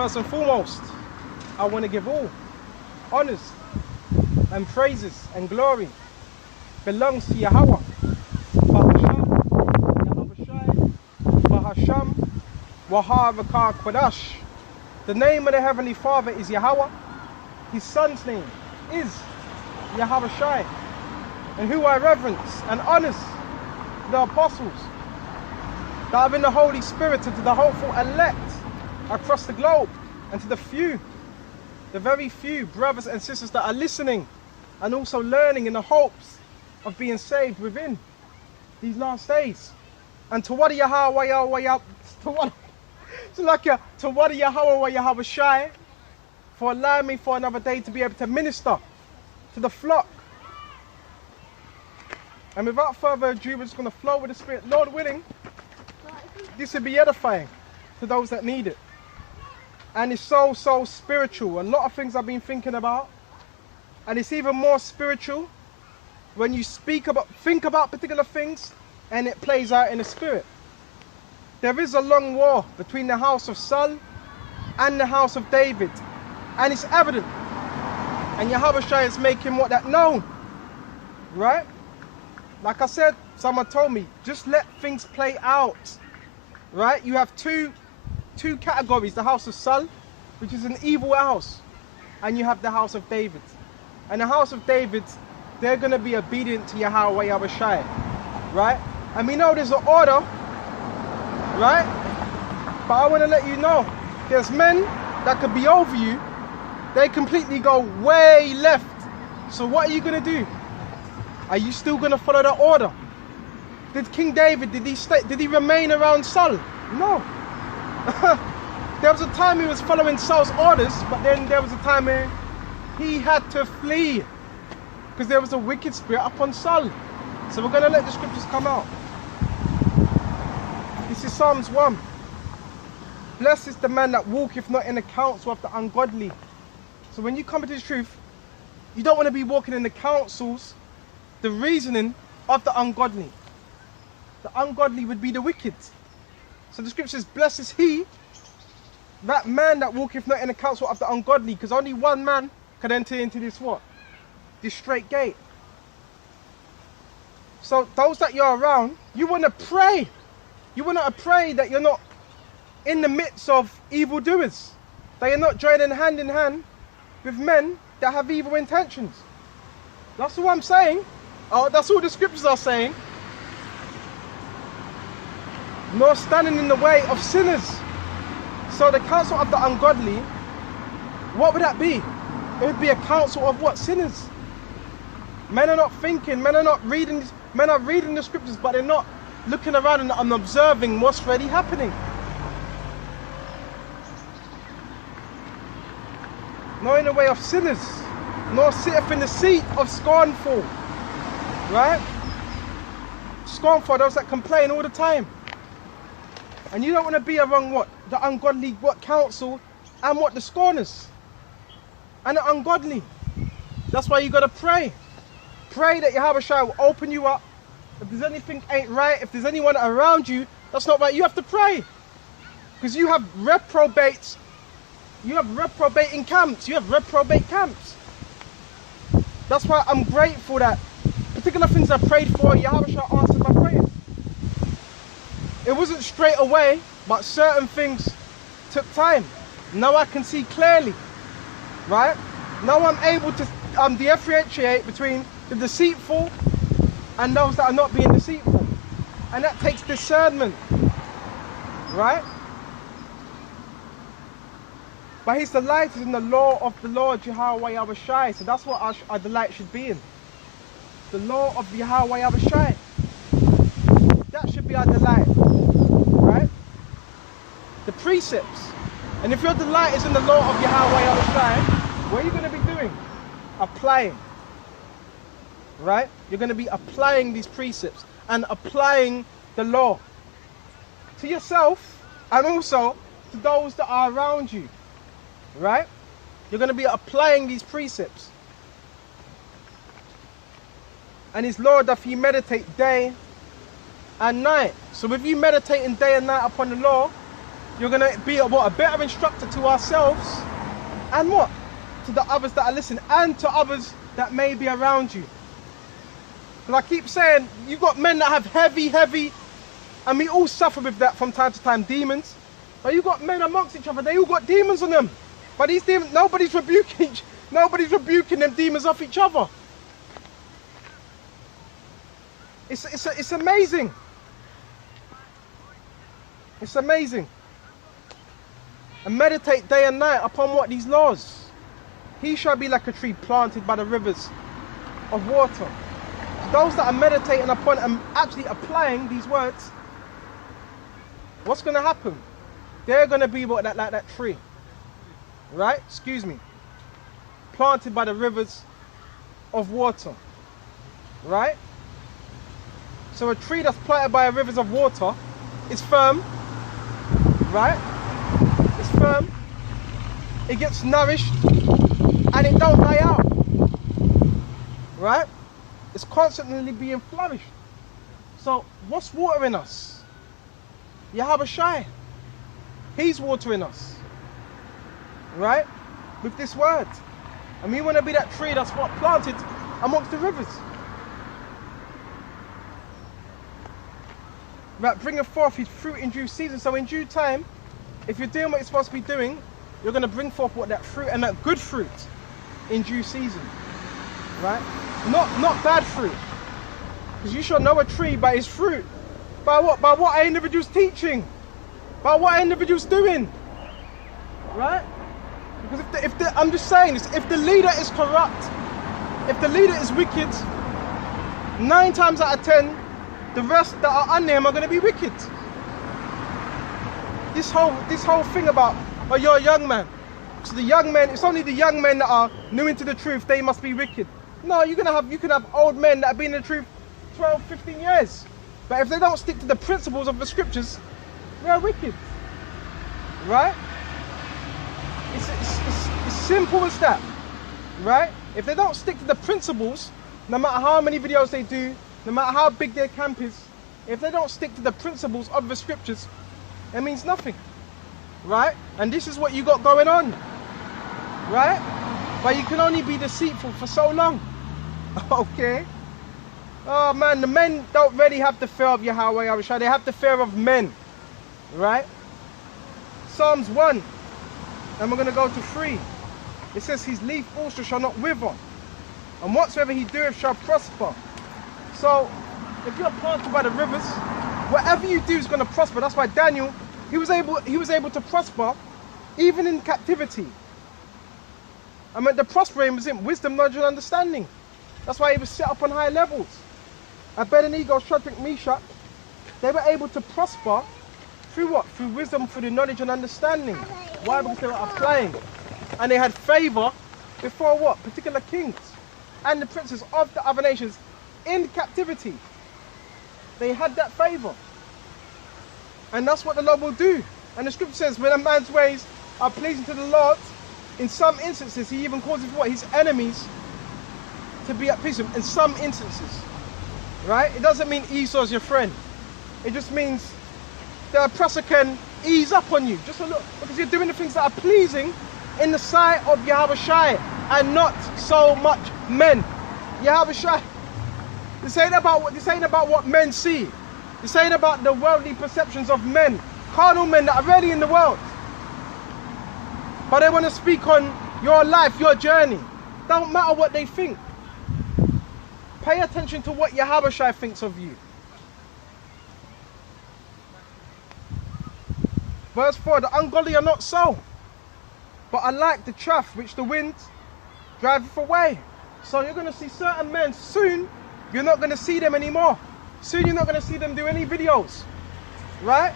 First and foremost, I want to give all honors and praises and glory belongs to Yahweh, Bahasham, Wahavakar Quadash. The name of the Heavenly Father is Yahweh. His son's name is Yahweh Shai. And who I reverence and honors the apostles that have in the Holy Spirit, and to the hopeful elect across the globe, and to the few, the very few brothers and sisters that are listening and also learning in the hopes of being saved within these last days. And to what Yahweh Yahweh Shai for allowing me for another day to be able to minister to the flock. And without further ado, we're just going to flow with the Spirit. Lord willing, this will be edifying to those that need it. And it's so spiritual. A lot of things I've been thinking about. And it's even more spiritual when you think about particular things and it plays out in the Spirit. There is a long war between the house of Saul and the house of David. And it's evident. And Yahweh Shai is making that known. Right? Like I said, someone told me, just let things play out. Right? You have two categories. The house of Saul, which is an evil house. And you have the house of David. And the house of David, they're going to be obedient to Yahweh Yahweh Shai. Right? And we know there's an order. Right? But I want to let you know, there's men that could be over you. They completely go way left. So what are you going to do? Are you still going to follow the order? Did King David, did he remain around Saul? No. There was a time he was following Saul's orders, but then there was a time where he had to flee because there was a wicked spirit upon Saul. So we're going to let the scriptures come out. This is Psalms 1. Blessed is the man that walketh not in the counsel of the ungodly. So when you come into the truth, you don't want to be walking in the counsels, the reasoning of the ungodly. The ungodly would be the wicked. So the scripture says, blessed is he, that man that walketh not in the counsel of the ungodly, because only one man can enter into this what? This straight gate. So those that you're around, you want to pray. You want to pray that you're not in the midst of evildoers. That you're not joining hand in hand with men that have evil intentions. That's all I'm saying. That's all the scriptures are saying. Nor standing in the way of sinners. So the counsel of the ungodly, what would that be? It would be a counsel of what? Sinners. Men are not thinking, men are not reading, men are reading the scriptures, but they're not looking around and observing what's really happening. Nor in the way of sinners, nor sitteth in the seat of scornful. Right? Scornful, those that complain all the time. And you don't want to be among what? The ungodly, what? Counsel, and what? The scorners. And the ungodly. That's why you got to pray. Pray that Yahweh Shai will open you up. If there's anything ain't right, if there's anyone around you that's not right, you have to pray. Because you have reprobates. You have reprobating camps. You have reprobate camps. That's why I'm grateful that particular things I prayed for, Yahweh Shai answered my prayers. It wasn't straight away, but certain things took time. Now I can see clearly, right? Now I'm able to differentiate between the deceitful and those that are not being deceitful. And that takes discernment, right? But his delight is in the law of the Lord Yahweh Yahweh Shai. So that's what our delight should be in. The law of Yahweh Yahweh Shai. That should be our delight, right? The precepts. And if your delight is in the law of Yahweh Yahweh Shai, what are you going to be doing? Applying. Right? You're going to be applying these precepts and applying the law to yourself and also to those that are around you. Right? You're going to be applying these precepts. And his law doth he meditate day and night. So if you meditating day and night upon the law, you're going to be a better instructor to ourselves and what? To the others that are listening and to others that may be around you. Because I keep saying, you've got men that have heavy, and we all suffer with that from time to time, demons. But you've got men amongst each other, they all got demons on them. But these demons, nobody's rebuking them demons off each other. It's amazing. It's amazing. And meditate day and night upon what? These laws. He shall be like a tree planted by the rivers of water. Those that are meditating upon and actually applying these words, what's going to happen? They're going to be like that tree. Right? Excuse me. Planted by the rivers of water. Right? So a tree that's planted by rivers of water is firm. Right? It's firm. It gets nourished. And it don't die out. Right? It's constantly being flourished. So what's watering us? Yahweh Shai. He's watering us. Right? With this word. And we want to be that tree that's what planted amongst the rivers. Right, bringing forth his fruit in due season. So in due time, if you're doing what you're supposed to be doing, you're going to bring forth what that fruit and that good fruit in due season. Right? Not bad fruit. Because you shall know a tree by its fruit. By what? By what an individual's teaching. By what an individual's doing. Right? Because I'm just saying this, if the leader is corrupt, if the leader is wicked, 9 times out of 10, the rest that are under him are going to be wicked. This whole thing about, oh, you're a young man. So the young men, it's only the young men that are new into the truth, they must be wicked. No, you can have old men that have been in the truth 12, 15 years. But if they don't stick to the principles of the scriptures, they are wicked. Right? It's simple as that. Right? If they don't stick to the principles, no matter how many videos they do, no matter how big their camp is, if they don't stick to the principles of the scriptures, it means nothing. Right? And this is what you got going on. Right? But you can only be deceitful for so long. Okay? Oh man, the men don't really have the fear of Yahweh. They have the fear of men. Right? Psalms 1. And we're going to go to 3. It says, his leaf also shall not wither, and whatsoever he doeth shall prosper. So, if you're planted by the rivers, whatever you do is going to prosper. That's why Daniel, he was able to prosper even in captivity. I mean, the prospering was in wisdom, knowledge, and understanding. That's why he was set up on high levels. Abednego, Shadrach, Meshach, they were able to prosper through what? Through wisdom, through the knowledge and understanding. Why? Because they were applying. And they had favor before what? Particular kings and the princes of the other nations in captivity. They had that favor. And that's what the Lord will do. And the scripture says, when a man's ways are pleasing to the Lord, in some instances, he even causes what? His enemies to be at peace with him. In some instances. Right? It doesn't mean Esau's your friend. It just means the oppressor can ease up on you. Just a little, because you're doing the things that are pleasing in the sight of Yahweh Shai and not so much men. Yahweh Shai. This ain't about what men see. This ain't about the worldly perceptions of men. Carnal men that are really in the world. But they want to speak on your life, your journey. Don't matter what they think. Pay attention to what Yahweh Shai thinks of you. Verse 4, the ungodly are not so, but are like the chaff which the wind driveth away. So you're going to see certain men, soon you're not going to see them anymore. Soon you're not going to see them do any videos. Right?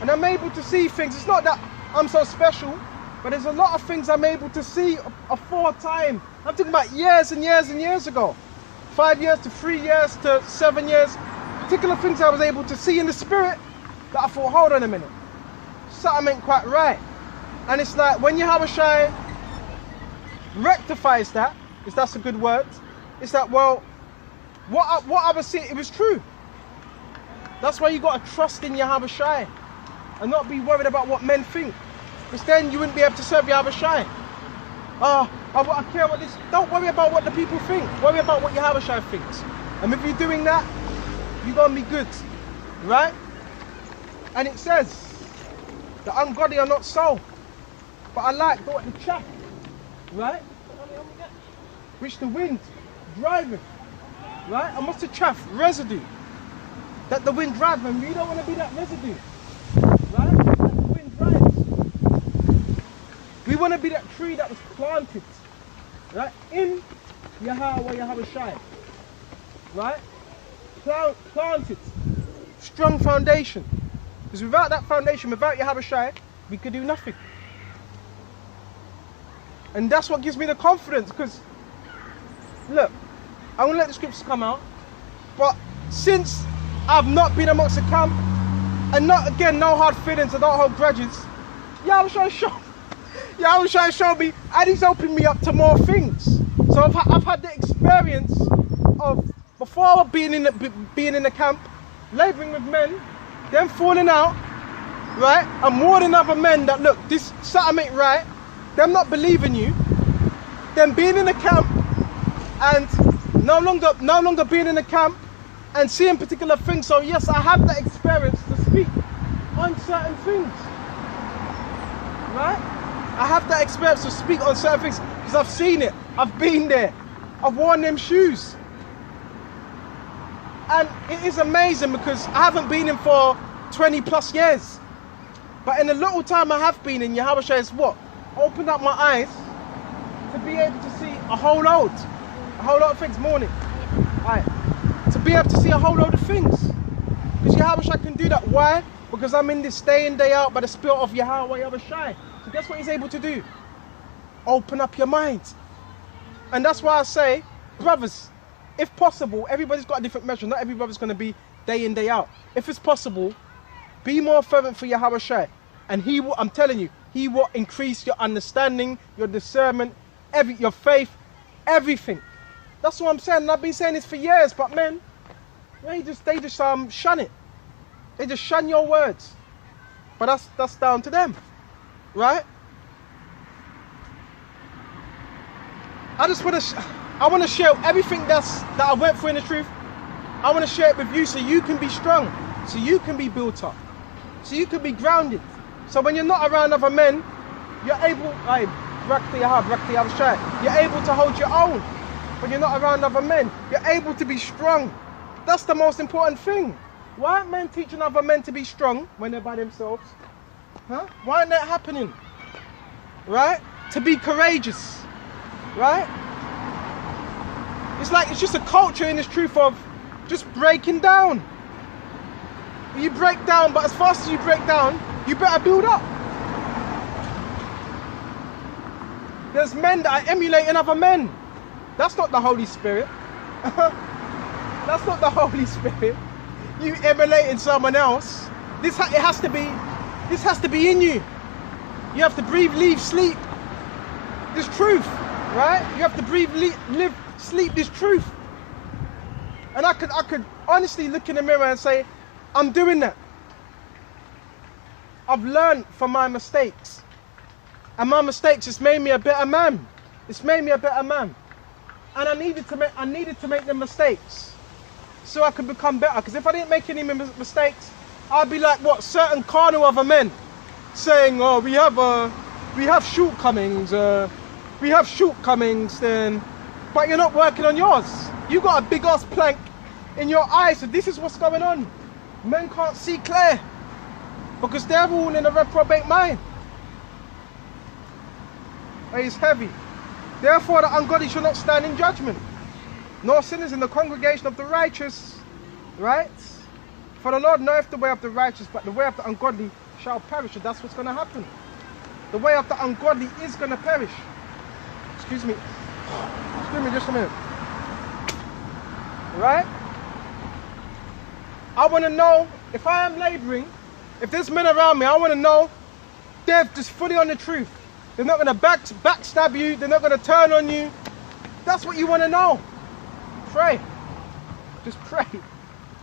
And I'm able to see things. It's not that I'm so special, but there's a lot of things I'm able to see aforetime. I'm talking about years and years and years ago. 5 years to 3 years to 7 years. Particular things I was able to see in the spirit that I thought, hold on a minute. Something ain't quite right. And it's like when Yahweh Shai rectifies that, if that's a good word, it's that, well, what I was seeing, it was true. That's why you got to trust in Yahweh Shai. and not be worried about what men think. Because then you wouldn't be able to serve Yahweh Shai. I care what this. Don't worry about what the people think. Worry about what Yahweh Shai thinks. And if you're doing that, you're going to be good. Right? And it says, the ungodly are not so, but I like the chaff. Right? Which the wind driving. Right? And what's the chaff? Residue. That the wind drives, and we don't want to be that residue. Right? That the wind drives. We want to be that tree that was planted. Right? In Yahweh Shai. Right? Planted. Strong foundation. Because without that foundation, without Yahweh Shai, we could do nothing. And that's what gives me the confidence. Because, look, I won't let the scriptures come out. But since I've not been amongst the camp, and not, again, no hard feelings, I don't hold grudges, Yahweh Shai showed me, and he's opened me up to more things. So I've had the experience of, before being in the camp, labouring with men, then falling out, right? And warning other men that, look, this something ain't right, them not believing you, then being in the camp, and no longer being in the camp, and seeing particular things. So yes, I have that experience to speak on certain things, right? I have that experience to speak on certain things because I've seen it, I've been there, I've worn them shoes. And it is amazing because I haven't been in for 20 plus years. But in the little time I have been in, Yahweh Shai has what? Opened up my eyes to be able to see a whole lot of things. Morning. Alright. To be able to see a whole load of things. Because Yahweh Shai can do that. Why? Because I'm in this day in, day out by the spirit of Yahweh Shai. So guess what he's able to do? Open up your mind. And that's why I say, brothers, if possible, everybody's got a different measure. Not every brother's going to be day in, day out. If it's possible, be more fervent for Yahweh Shai. And he will, I'm telling you, he will increase your understanding, your discernment, your faith, everything. That's what I'm saying. And I've been saying this for years, but men, they just shun it. They just shun your words. But that's down to them. Right? I want to share everything that I went through in the truth. I want to share it with you so you can be strong, so you can be built up, so you can be grounded. So when you're not around other men, you're able, you're able to hold your own. When you're not around other men, you're able to be strong. That's the most important thing. Why aren't men teaching other men to be strong when they're by themselves? Huh? Why aren't that happening? Right? To be courageous. Right? It's just a culture in this truth of just breaking down. You break down, but as fast as you break down, you better build up. There's men that are emulating other men. That's not the Holy Spirit. That's not the Holy Spirit. You emulating someone else. This has to be in you. You have to breathe, leave, sleep this truth, right? You have to breathe, live, sleep this truth. And I could honestly look in the mirror and say, I'm doing that. I've learned from my mistakes. And my mistakes has made me a better man. It's made me a better man. And I needed to make the mistakes so I could become better. Because if I didn't make any mistakes, I'd be like what certain carnal other men saying, "Oh, we have shortcomings. Then, but you're not working on yours. You got a big ass plank in your eye. So this is what's going on. Men can't see clear because they're all in a reprobate mind. It's heavy. Therefore, the ungodly shall not stand in judgment, nor sinners in the congregation of the righteous." Right? For the Lord knoweth the way of the righteous, but the way of the ungodly shall perish. And that's what's going to happen. The way of the ungodly is going to perish. Excuse me just a minute. Right? I want to know, if I am laboring, if there's men around me, I want to know they're just fully on the truth. They're not going to backstab you. They're not going to turn on you. That's what you want to know. Pray. Just pray.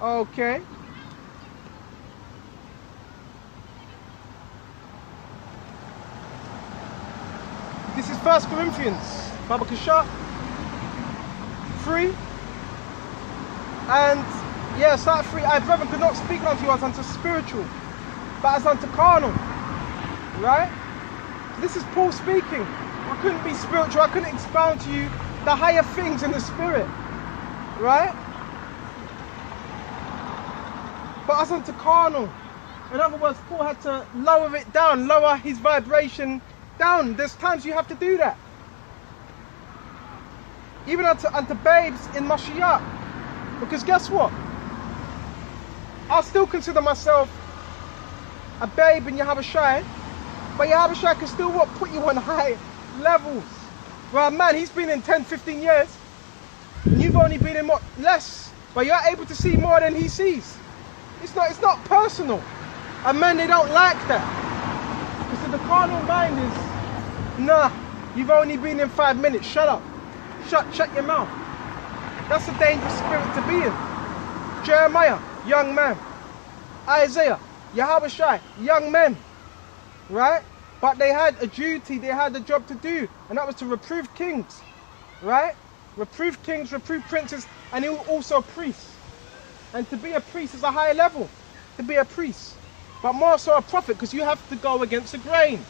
Okay. This is 1 Corinthians, Baba Kashat, 3. And yeah, start 3. I, brethren, could not speak unto you as unto spiritual, but as unto carnal. Right? This is Paul speaking. I couldn't be spiritual. I couldn't expound to you the higher things in the spirit. Right? But as unto carnal. In other words, Paul had to lower it down, lower his vibration down. There's times you have to do that. Even unto babes in Mashiach. Because guess what? I still consider myself a babe in Yahushua, but Yahushua can still what? Put you on high levels. Well, man, he's been in 10, 15 years, and you've only been in what? Less. But you're able to see more than he sees. It's not personal. And men, they don't like that. Because the carnal mind is, nah, you've only been in 5 minutes, shut up. Shut your mouth. That's a dangerous spirit to be in. Jeremiah, young man. Isaiah, Yahushua, young men. Right? But they had a duty, they had a job to do. And that was to reprove kings. Right? Reprove kings, reprove princes, and he was also a priest. And to be a priest is a higher level. To be a priest. But more so a prophet, because you have to go against the grain.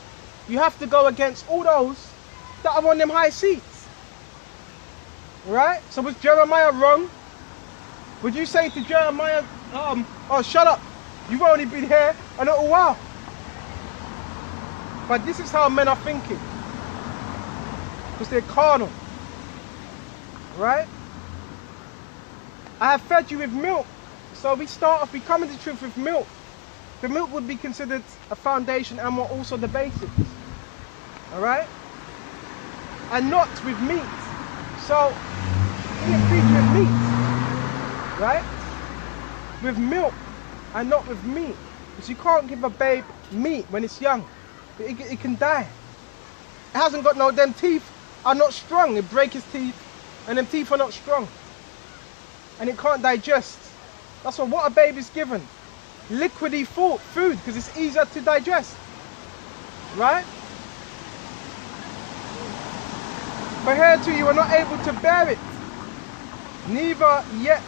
You have to go against all those that are on them high seats. Right? So was Jeremiah wrong? Would you say to Jeremiah, oh, shut up. You've only been here a little while. But this is how men are thinking. Because they're carnal. Right? I have fed you with milk. So we start off becoming the truth with milk. The milk would be considered a foundation and more also the basics. Alright? And not with meat. So, we get feed with meat. Right? With milk and not with meat. Because you can't give a babe meat when it's young. It can die. It hasn't got no, them teeth are not strong. It breaks his teeth and them teeth are not strong. And it can't digest. That's what a baby is given. Liquidy food, because it's easier to digest. Right? But hereto you are not able to bear it. Neither yet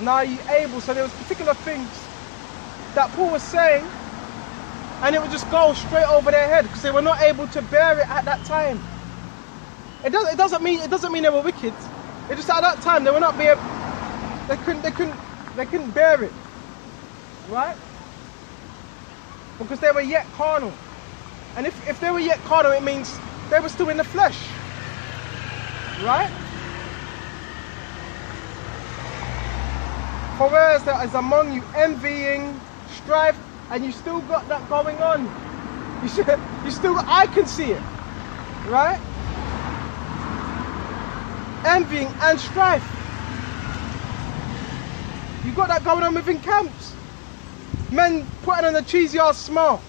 now ye able. So there was particular things that Paul was saying, and it would just go straight over their head because they were not able to bear it at that time. It doesn't mean they were wicked. It just at that time they were not being. They couldn't bear it. Right? Because they were yet carnal. And if they were yet carnal, it means they were still in the flesh. Right? For whereas there is among you envying, strife, and you still got that going on. You still, I can see it. Right? Envying and strife. You got that going on within camps. Men putting on a cheesy ass smile.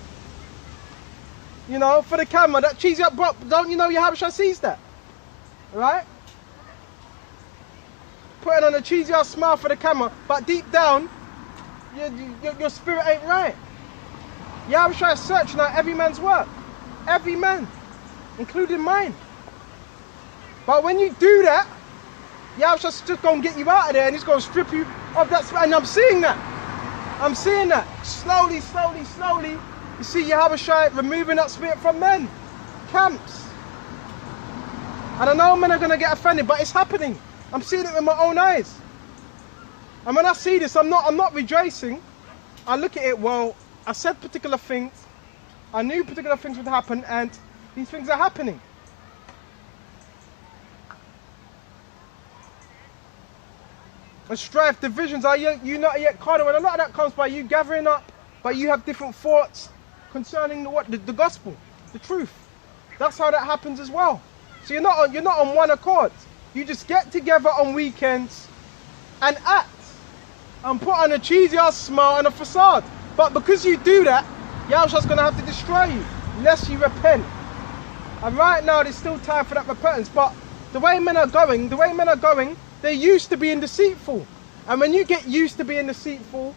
You know, for the camera, that cheesy ass, but don't you know Yahushua sees that? Right? Putting on a cheesy ass smile for the camera, but deep down, your spirit ain't right. Yahushua is searching out every man's work. Every man, including mine. But when you do that, Yahushua's just going to get you out of there and he's going to strip you of that spirit. And I'm seeing that. I'm seeing that. Slowly, slowly, slowly. You see Yahushua removing that spirit from men. Camps. And I know men are going to get offended, but it's happening. I'm seeing it with my own eyes. And when I see this, I'm not rejoicing. I look at it, well, I said particular things. I knew particular things would happen, and these things are happening. And strife, divisions, are you not yet carnal? And a lot of that comes by you gathering up, but you have different thoughts concerning the gospel, the truth. That's how that happens as well. So you're not on one accord. You just get together on weekends and act and put on a cheesy ass smile and a facade. But because you do that, Yahushua's going to have to destroy you unless you repent. And right now there's still time for that repentance. But the way men are going, they're used to being deceitful. And when you get used to being deceitful,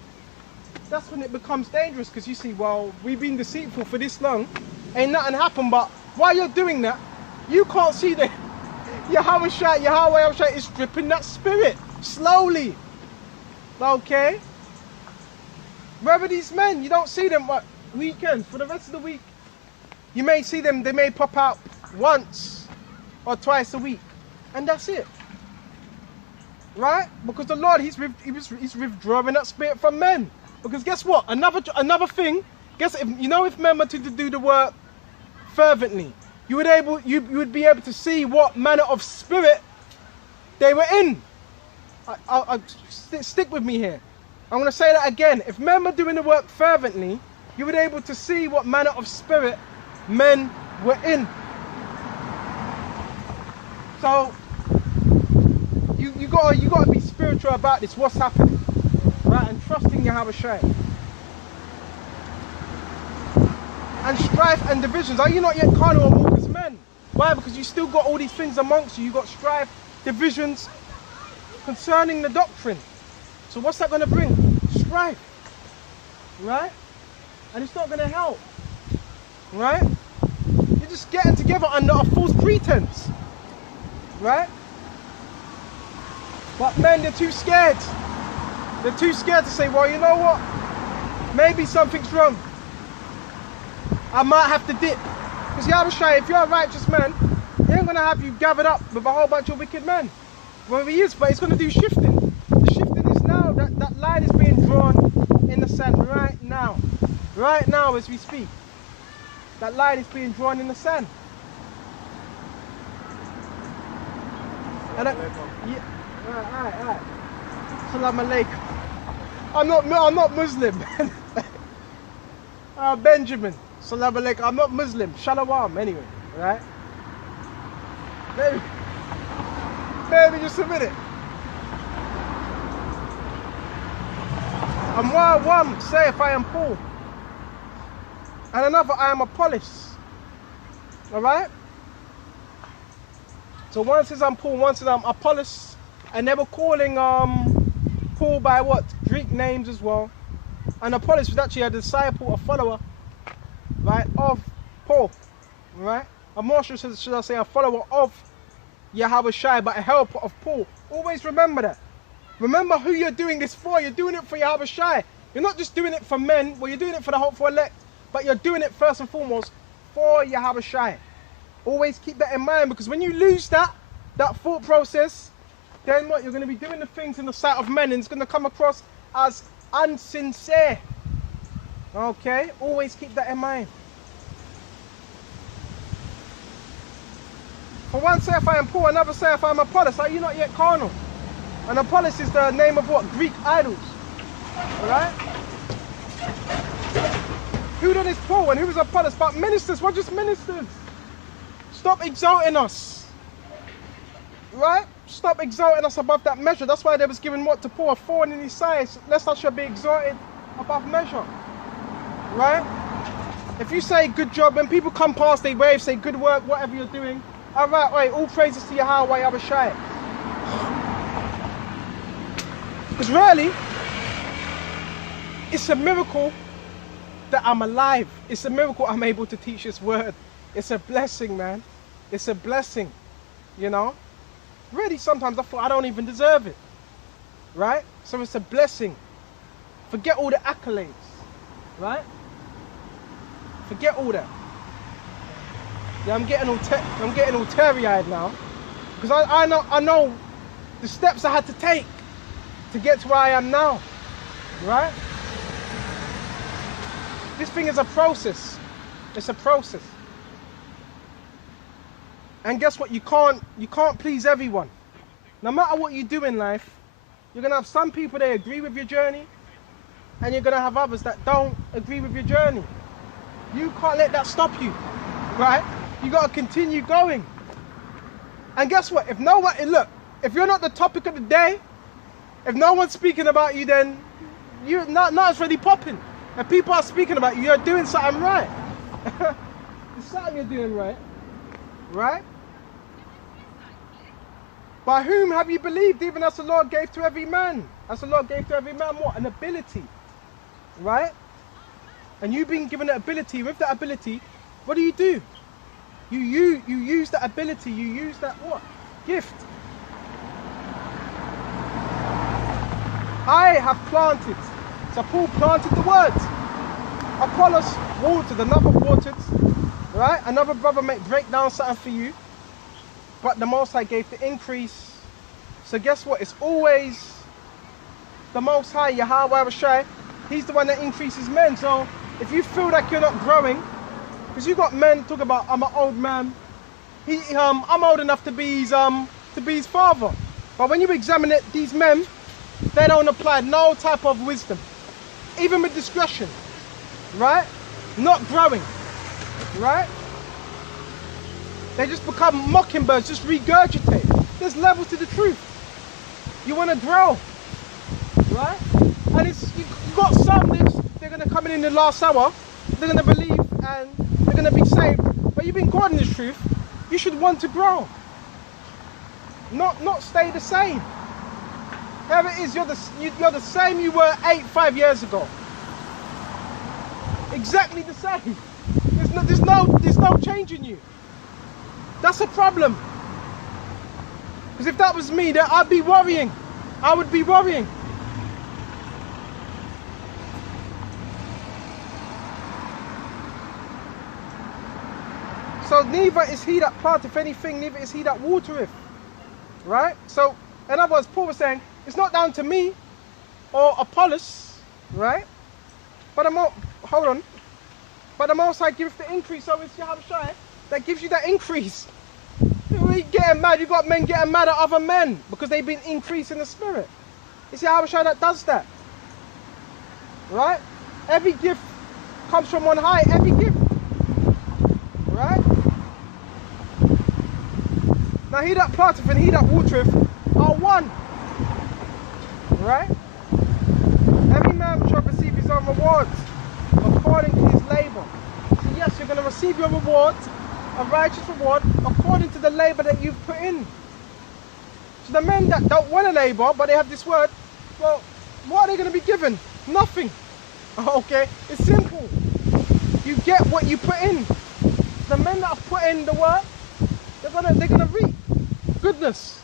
that's when it becomes dangerous. Because you see, well, we've been deceitful for this long, ain't nothing happened. But while you're doing that, You can't see the Yahweh is dripping that spirit slowly. Okay? Whether these men, you don't see them what weekends, for the rest of the week. You may see them, they may pop out once or twice a week. And that's it. Right? Because the Lord, he's withdrawing that spirit from men. Because guess what? Another thing, if men were to do the work fervently, you would be able to see what manner of spirit they were in. Stick with me here. I'm going to say that again. If men were doing the work fervently, you would be able to see what manner of spirit men were in. So you gotta be spiritual about this. What's happening, right? And trusting Yahweh Shai. And strife and divisions. Are you not yet carnal and walk as men? Why? Because you still got all these things amongst you. You got strife, divisions concerning the doctrine. So what's that going to bring? Strife, right? And it's not going to help, right? You're just getting together under a false pretense, right? But men, they're too scared. They're too scared to say, well, you know what? Maybe something's wrong. I might have to dip. Because Yahweh, if you're a righteous man, he ain't going to have you gathered up with a whole bunch of wicked men. Well, he is, but he's going to do shifting. The shifting is now, that line is being drawn in the sand right now. Right now as we speak. That line is being drawn in the sand. And alright. Salam alaikum. I'm not Muslim. Benjamin. Salam alaikum. I'm not Muslim. Shalom anyway. Right? Maybe just a minute. And one saith I am Paul, and another I am Apollos. Alright? So one says I'm Paul, one says I'm Apollos, and they were calling Paul by what? Greek names as well. And Apollos was actually a disciple, a follower, right, of Paul. Right? I'm more sure, should I say, a follower of Yahweh Shai, but a helper of Paul. Always remember that. Remember who you're doing this for. You're doing it for Yahweh Shai. You're not just doing it for men, well, you're doing it for the hopeful elect, but you're doing it first and foremost for Yahweh Shai. Always keep that in mind, because when you lose that thought process, then what? You're going to be doing the things in the sight of men, and it's going to come across as unsincere. Okay? Always keep that in mind. For one saith I am Paul, another saith I am Apollos. Are you not yet carnal? And Apollos is the name of what? Greek idols. Alright? Who then is Paul and who is Apollos? But ministers, we're just ministers. Stop exalting us. Right? Stop exalting us above that measure. That's why they was given what to Paul? A thorn in his side, lest I should be exalted above measure. Right? If you say good job, when people come past, they wave, say good work, whatever you're doing. Alright, wait, all praises to Yahweh, Yahweh Shai. Because really, it's a miracle that I'm alive. It's a miracle I'm able to teach this word. It's a blessing, man. It's a blessing, you know. Really, sometimes I thought I don't even deserve it, right? So it's a blessing. Forget all the accolades, right? Forget all that. Yeah, I'm getting all teary-eyed now, because I know the steps I had to take to get to where I am now, right? This thing is a process. It's a process. And guess what? You can't please everyone. No matter what you do in life, you're gonna have some people that agree with your journey, and you're gonna have others that don't agree with your journey. You can't let that stop you, right? You gotta continue going. And guess what? If you're not the topic of the day, if no one's speaking about you, then you're not it's really popping. If people are speaking about you, you're doing something right. There's something you're doing right. Right? By whom have you believed, even as the Lord gave to every man? As the Lord gave to every man what? An ability. Right? And you've been given an ability. With that ability, what do? You use that ability, you use that what? Gift. I have planted. So Paul planted the word. Apollos watered, another watered, right? Another brother may break down something for you, but the Most High gave the increase. So guess what? It's always the Most High, Yahweh Shai. He's the one that increases men. So if you feel like you're not growing, because you got men talk about, I'm an old man. I'm old enough to be his father. But when you examine it, these men, they don't apply no type of wisdom, even with discretion, right? Not growing, right? They just become mockingbirds, just regurgitate. There's levels to the truth. You want to grow, right? And you got some, they're going to come in the last hour, they're going to believe and they're going to be saved. But you've been caught in this truth, you should want to grow. Not stay the same. There it is, you're the same you were 5 years ago. Exactly the same. There's no change in you. That's a problem. Because if that was me, then I'd be worrying. I would be worrying. So neither is he that planteth anything, neither is he that watereth. Right? So, in other words, Paul was saying, it's not down to me or Apollos, right? But hold on. But the Most High gives the increase, so it's Yahweh Shai that gives you that increase. You're getting mad, you got men getting mad at other men because they've been increased in the spirit. It's Yahweh Shai that does that. Right? Every gift comes from on high, every gift. Right? Now he that planteth and he that watereth are one. Right? Every man shall receive his own rewards according to his labour. So yes, you're going to receive your reward, a righteous reward, according to the labour that you've put in. So the men that don't want to labour, but they have this word, well, what are they going to be given? Nothing. Okay, it's simple. You get what you put in. The men that have put in the work, they're gonna reap goodness.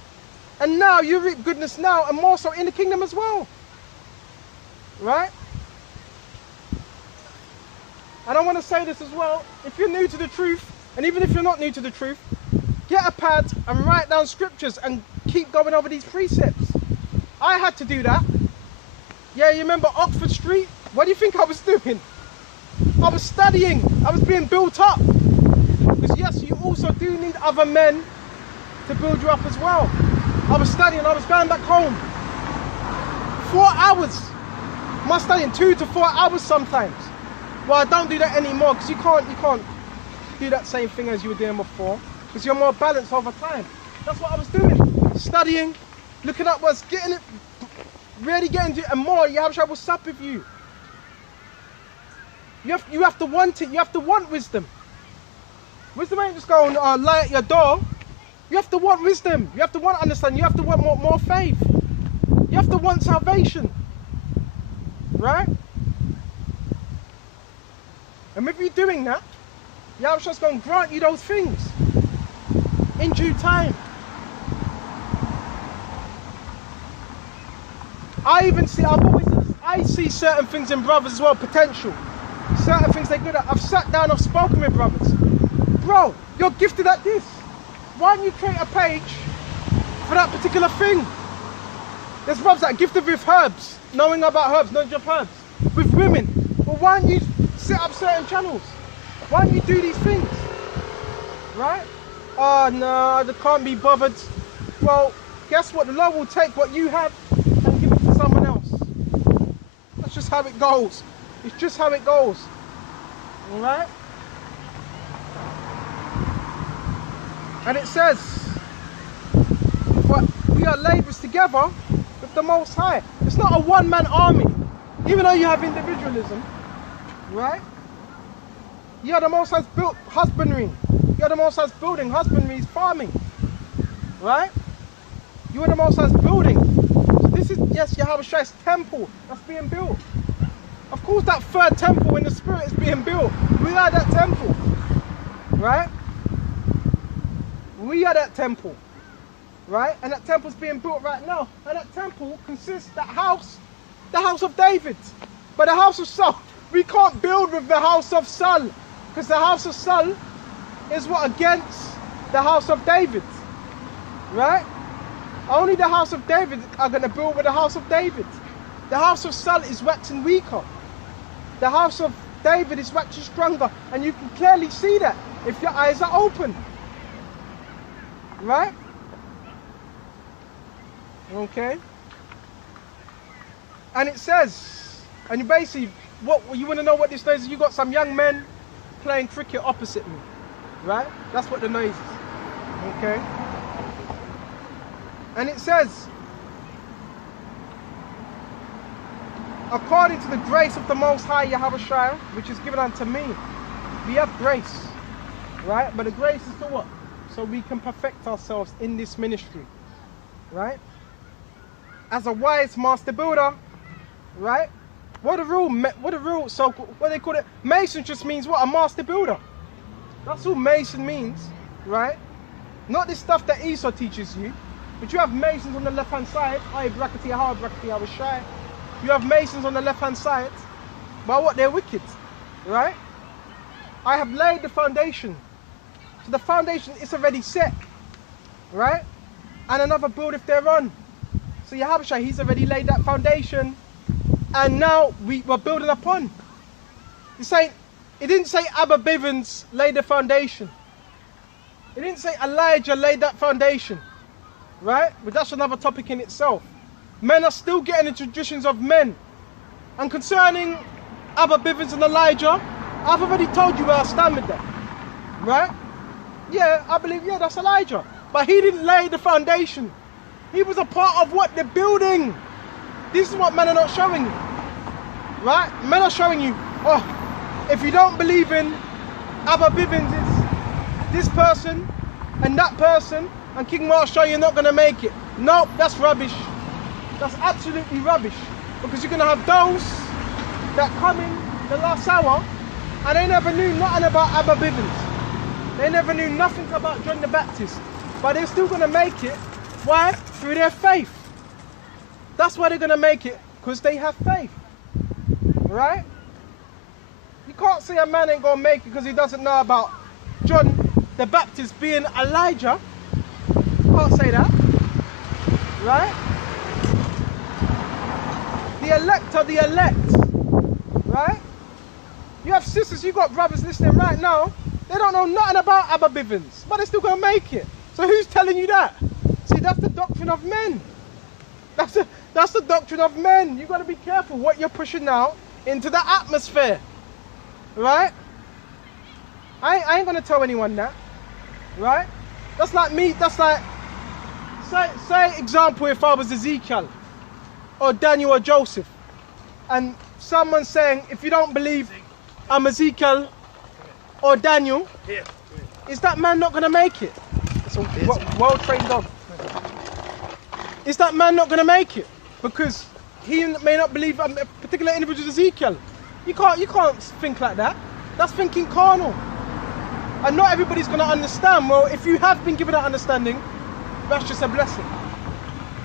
And now you reap goodness now, and more so in the kingdom as well. Right? And I want to say this as well. If you're new to the truth, and even if you're not new to the truth, get a pad and write down scriptures and keep going over these precepts. I had to do that. Yeah, you remember Oxford Street? What do you think I was doing? I was studying. I was being built up. Because yes, you also do need other men to build you up as well. I was studying. I was going back home. 4 hours. I'm studying 2 to 4 hours sometimes. Well, I don't do that anymore because you can't do that same thing as you were doing before because you're more balanced over time. That's what I was doing. Studying, looking at what's getting it, really getting to it, and more. Yahweh will sup with you. You have to want it. You have to want wisdom. Wisdom ain't just going lie at your door. You have to want wisdom. You have to want understanding. You have to want more faith. You have to want salvation. Right? And if you're doing that, Yahweh's going to grant you those things in due time. I see certain things in brothers as well, potential. Certain things they're good at. I've sat down, I've spoken with brothers. Bro, you're gifted at this. Why don't you create a page for that particular thing? There's brothers that are gifted with herbs, knowing about herbs, knowledge of herbs. With women. Well, why don't you set up certain channels? Why don't you do these things? Right? Oh, no, they can't be bothered. Well, guess what? The Lord will take what you have and give it to someone else. That's just how it goes. It's just how it goes. Alright? And it says, but we are labourers together with the Most High. It's not a one-man army. Even though you have individualism, right? You are the Most High's built husbandry. You are the Most High's building. Husbandry is farming. Right? You are the Most High's building. So this is, yes, Yahweh Shai's temple that's being built. Of course, that third temple in the spirit is being built. We are that temple. Right? We are that temple, right? And that temple's being built right now. And that temple consists the house of David. But the house of Saul, we can't build with the house of Saul, because the house of Saul is what against the house of David, right? Only the house of David are going to build with the house of David. The house of Saul is waxing weaker. The house of David is waxing stronger, and you can clearly see that if your eyes are open, right? Okay. And it says, and you basically, what you want to know what this noise is? You got some young men playing cricket opposite me, right? That's what the noise is. Okay. And it says, according to the grace of the Most High Yahweh, which is given unto me, we have grace, right? But the grace is to what? So we can perfect ourselves in this ministry, right? As a wise master builder, right? What a rule, so what they call it, Mason just means what? A master builder. That's all Mason means, right? Not this stuff that Esau teaches you, but you have Masons on the left hand side, you have Masons on the left hand side, but what? They're wicked, right? I have laid the foundation. So the foundation is already set, right? And another buildeth thereon. So Yahweh, he's already laid that foundation, and now we're building upon. It didn't say Abba Bivens laid the foundation. It didn't say Elijah laid that foundation, right? But that's another topic in itself. Men are still getting the traditions of men. And concerning Abba Bivens and Elijah, I've already told you where I stand with that, right? Yeah, I believe, yeah, that's Elijah. But he didn't lay the foundation. He was a part of what? The building. This is what men are not showing you, right? Men are showing you, oh, if you don't believe in Abba Bivens, it's this person and that person, and King Marshall, you're not going to make it. Nope, that's rubbish. That's absolutely rubbish. Because you're going to have those that come in the last hour and they never knew nothing about Abba Bivens. They never knew nothing about John the Baptist. But they're still going to make it. Why? Through their faith. That's why they're going to make it. Because they have faith. Right? You can't say a man ain't going to make it because he doesn't know about John the Baptist being Elijah. You can't say that. Right? The elect are the elect. Right? You have sisters, you got brothers listening right now. They don't know nothing about Abba Bivens. But they're still going to make it. So who's telling you that? See, that's the doctrine of men. That's the doctrine of men. You've got to be careful what you're pushing out into the atmosphere. Right? I ain't going to tell anyone that. Right? That's like me. That's like, say example, if I was Ezekiel or Daniel or Joseph, and someone's saying, if you don't believe I'm Ezekiel or Daniel, is that man not going to make it? It's a well-trained dog. Is that man not going to make it? Because he may not believe a particular individual Ezekiel. You can't think like that. That's thinking carnal. And not everybody's going to understand. Well, if you have been given that understanding, that's just a blessing.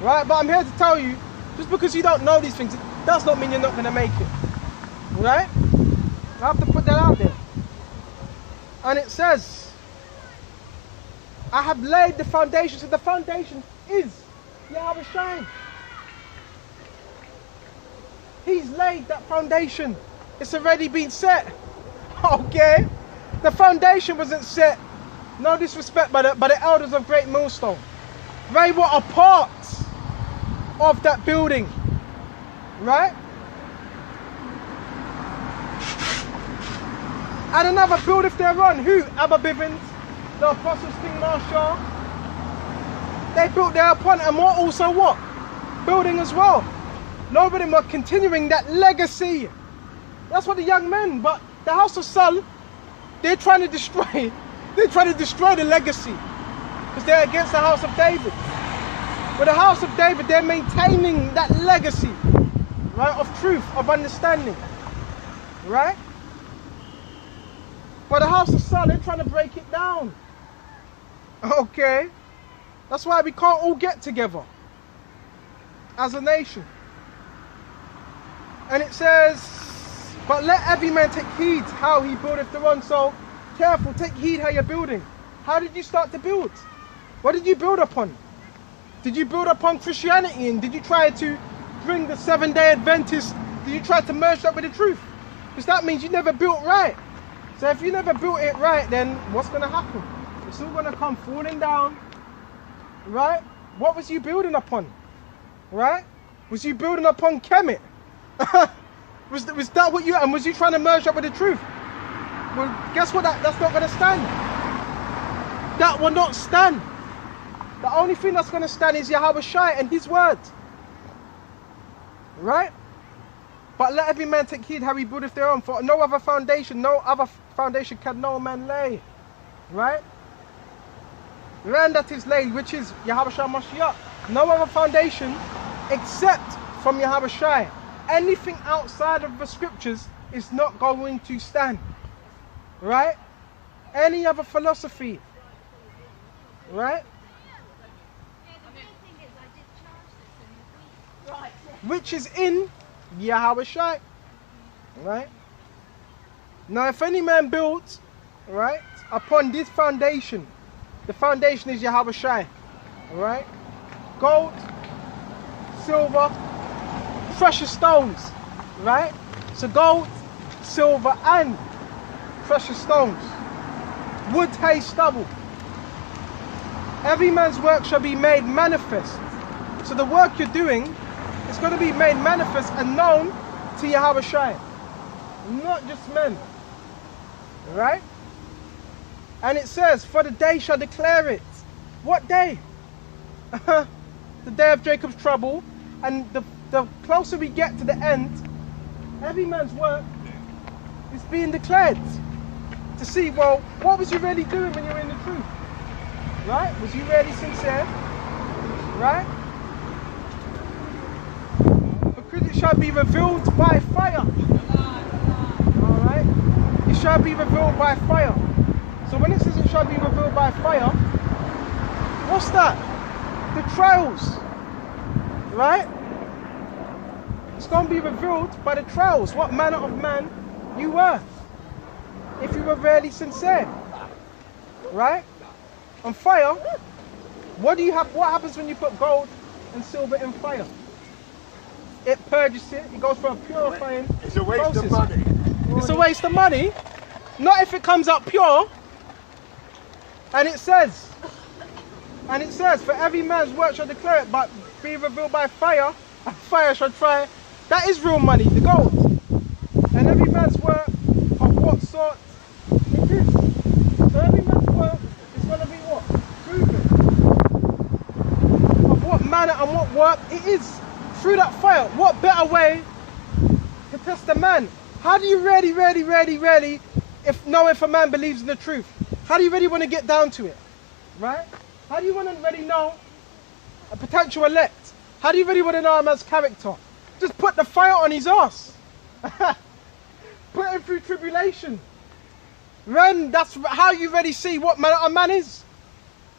Right? But I'm here to tell you, just because you don't know these things, it does not mean you're not going to make it. Right? I have to put that out there. And it says, I have laid the foundation. So the foundation is Yahweh Shai. He's laid that foundation. It's already been set. Okay? The foundation wasn't set, no disrespect, by the elders of Great Millstone. They were a part of that building. Right? And another buildeth thereon. Who? Abba Bivens, the Apostles, King Marshall. They built thereupon, and more also what? Building as well. Nobody were continuing that legacy. That's what the young men, but the house of Saul, they're trying to destroy the legacy. Because they're against the house of David. But the house of David, they're maintaining that legacy, right, of truth, of understanding. Right? But the house of Saul, they're trying to break it down. Okay? That's why we can't all get together as a nation. And it says, but let every man take heed how he buildeth thereon. So careful, take heed how you're building. How did you start to build? What did you build upon? Did you build upon Christianity, and did you try to bring the 7-day Adventists, did you try to merge that with the truth? Because that means you never built right. So if you never built it right, then what's going to happen? It's all going to come falling down, right? What was you building upon, right? Was you building upon Kemet? was that what you, and was you trying to merge that with the truth? Well, guess what, that's not going to stand. That will not stand. The only thing that's going to stand is Yahweh Shai and his word. Right? But let every man take heed how he buildeth thereon, for no other foundation can no man lay. Right? Land that is laid, which is Yahweh Shai Mashiach. No other foundation except from Yahweh Shai. Anything outside of the scriptures is not going to stand. Right? Any other philosophy. Right? Which is in Yahweh Shai. Right? Now if any man builds, right, upon this foundation, the foundation is Yahweh Shai. Right? Gold, silver, precious stones. Right? So gold, silver and precious stones. Wood, hay, stubble. Every man's work shall be made manifest. So the work you're doing is going to be made manifest and known to Yahweh Shai. Not just men. Right? And it says, for the day shall declare it. What day? The day of Jacob's trouble. And the closer we get to the end, every man's work is being declared. To see, well, what was you really doing when you were in the truth? Right? Was you really sincere? Right? Because it shall be revealed by fire. Alright? It shall be revealed by fire. So when it says it shall be revealed by fire, what's that? The trials. Right? It's going to be revealed by the trials. What manner of man you were. If you were really sincere. Right? On fire, what happens when you put gold and silver in fire? It purges it, it goes for a purifying process. It's a waste of money. It's a waste of money. Not if it comes out pure. And it says, for every man's work shall declare it, but be revealed by fire, and fire shall try. That is real money, the gold. And every man's work of what sort it is. So every man's work is going to be what? Proven. Of what manner and what work it is. Through that fire. What better way to test a man? How do you really, if a man believes in the truth? How do you really want to get down to it? Right? How do you want to really know a potential elect? How do you really want to know a man's character? Just put the fire on his ass. Put him through tribulation. Then that's how you really see what manner a man is.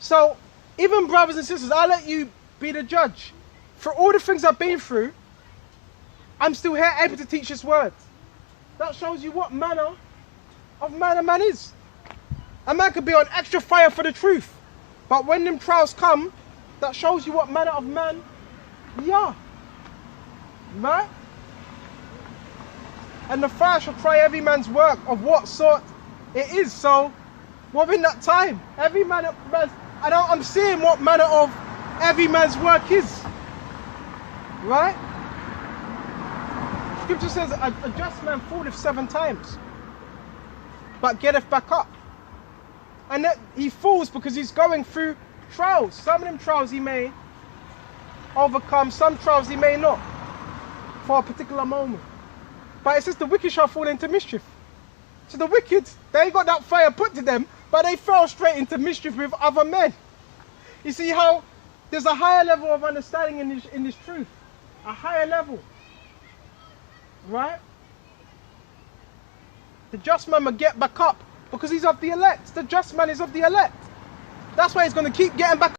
So, even brothers and sisters, I'll let you be the judge. For all the things I've been through, I'm still here able to teach this word. That shows you what manner of man a man is. A man could be on extra fire for the truth. But when them trials come, that shows you what manner of man you are. Right? And the fire shall try every man's work of what sort it is. So, within that time, every man, I'm seeing what manner of every man's work is. Right? Scripture says a just man falleth 7 times, but getteth back up. And that he falls because he's going through trials. Some of them trials he may overcome, some trials he may not, for a particular moment. But it says the wicked shall fall into mischief. So the wicked, they got that fire put to them, but they fell straight into mischief with other men. You see how there's a higher level of understanding in this truth. A higher level. Right? The just man will get back up because he's of the elect. The just man is of the elect. That's why he's going to keep getting back